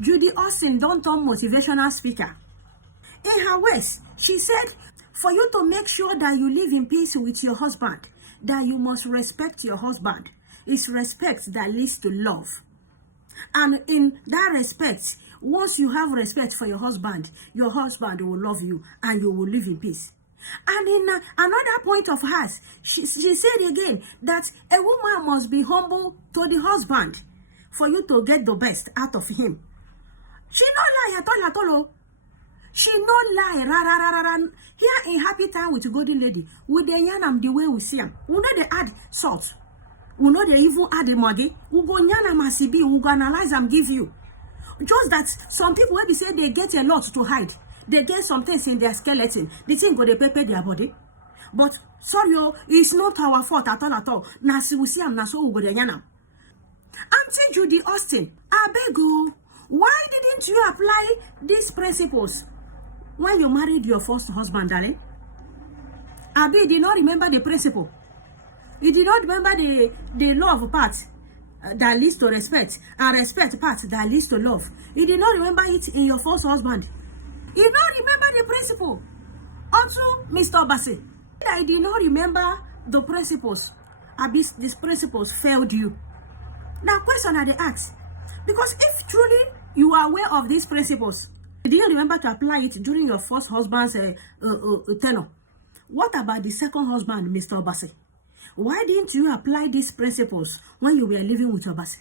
Judy Austin don't turn motivational speaker. In her words, she said, for you to make sure that you live in peace with your husband, that you must respect your husband. It's respect that leads to love. And in that respect, once you have respect for your husband will love you and you will live in peace. And in another point of hers, she said again that a woman must be humble to the husband for you to get the best out of him. She no lie at all. She no lie. Here in Happy Time with Golden Lady, with the yanam the way we see them, we know they add salt. We know they even add the muggy. We go yanam asibi, we go analyze and give you. Just that some people will be say they get a lot to hide. They get some things in their skeleton. The thing go they pepper their body. But sorry, it's not our fault at all. Na si we see am na so we go the yanam. Auntie Judy Austin, I beg you, why didn't you apply these principles when you married your first husband, darling? Abi, you did not remember the principle. You did not remember the love part that leads to respect, and respect part that leads to love. You did not remember it in your first husband. You did not remember the principle. Also, Mr. Bassey, I did not remember the principles. Abi, these principles failed you. Now, question I ask, because if truly you are aware of these principles, did you remember to apply it during your first husband's tenure? What about the second husband, Mr. Bassey? Why didn't you apply these principles when you were living with your Bassey?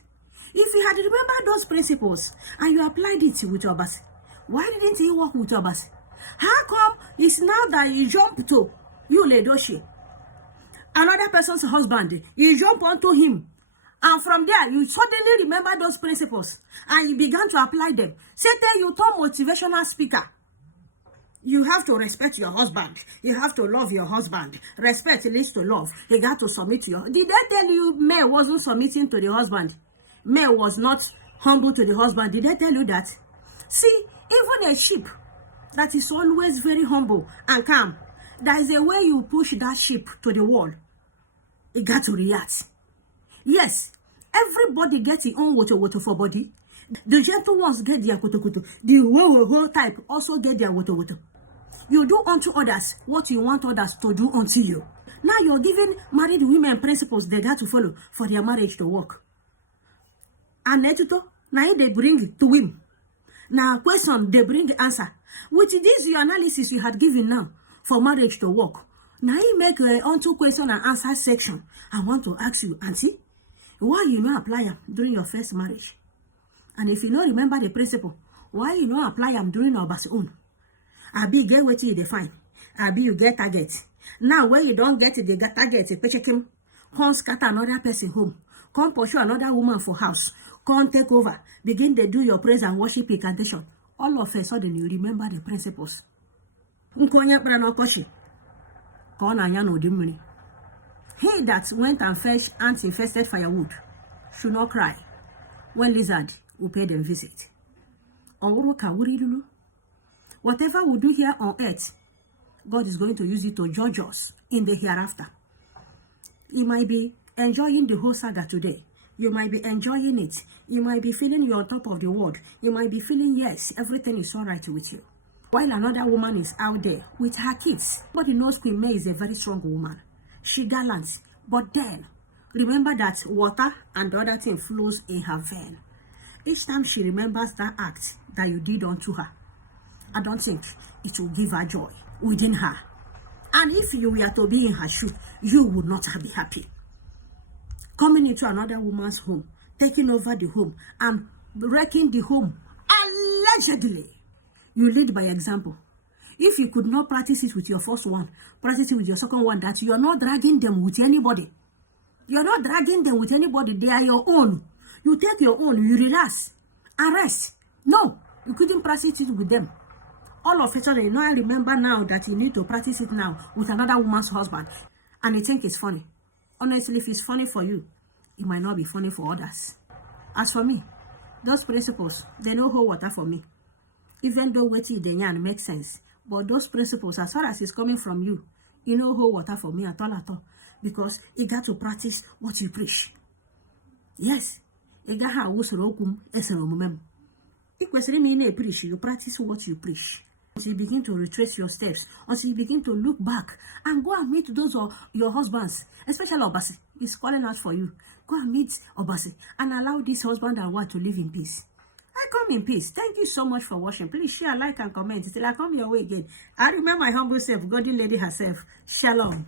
If you had remembered those principles and you applied it with your Bassey, why didn't you work with your Bassey? How come it's now that you jump to you, Edochie, another person's husband, you jump onto him, and from there you suddenly remember those principles and you began to apply them? Say that you turn motivational speaker. You have to respect your husband. You have to love your husband. Respect leads to love. You got to submit to your... Did they tell you May wasn't submitting to the husband? May was not humble to the husband. Did they tell you that? See, even a sheep that is always very humble and calm, there is a way you push that sheep to the wall. It got to react. Yes, everybody gets their own water for body. The gentle ones get their kutu. The whole type also get their water. You do unto others what you want others to do unto you. Now you're giving married women principles they got to follow for their marriage to work. And now they bring to him. Now question, they bring answer. With this your analysis you had given now for marriage to work. Now you make a onto question and answer section. I want to ask you, Auntie, why you not apply them during your first marriage? And if you don't remember the principle, why you not apply them during your own? Abi get what you define. Abi you get target. Now when you don't get the target, you check him. Come scatter another person home. Come pursue another woman for house. Come take over. Begin to do your praise and worship incantation. All of a sudden you remember the principles. Nkonya prano koshi. Kona nyano dimuni. He that went and fetched ant-infested firewood should not cry when lizard will pay them visit. Whatever we do here on earth, God is going to use it to judge us in the hereafter. You might be enjoying the whole saga today. You might be enjoying it. You might be feeling you're on top of the world. You might be feeling, yes, everything is all right with you. While another woman is out there with her kids. Everybody knows Queen May is a very strong woman. She gallant. But then, remember that water and the other thing flows in her vein. Each time she remembers that act that you did unto her, I don't think it will give her joy within her. And if you were to be in her shoe, you would not be happy. Coming into another woman's home, taking over the home, and wrecking the home, allegedly. You lead by example. If you could not practice it with your first one, practice it with your second one, that you are not dragging them with anybody. You're not dragging them with anybody. They are your own. You take your own, you relax and rest. No, you couldn't practice it with them. All of a sudden, you know, I remember now that you need to practice it now with another woman's husband. And you think it's funny. Honestly, if it's funny for you, it might not be funny for others. As for me, those principles, they no hold water for me. Even though what they yarn makes sense. But those principles, as far as it's coming from you, you know hold water for me at all. Because you got to practice what you preach. Yes. You got to You practice what you preach. Until you begin to retrace your steps, until you begin to look back and go and meet those of your husbands, especially Obasi is calling out for you. Go and meet Obasi and allow this husband and wife to live in peace. I come in peace. Thank you so much for watching. Please share, like, and comment. Till I come your way again. I remember my humble self, Godly Lady herself. Shalom.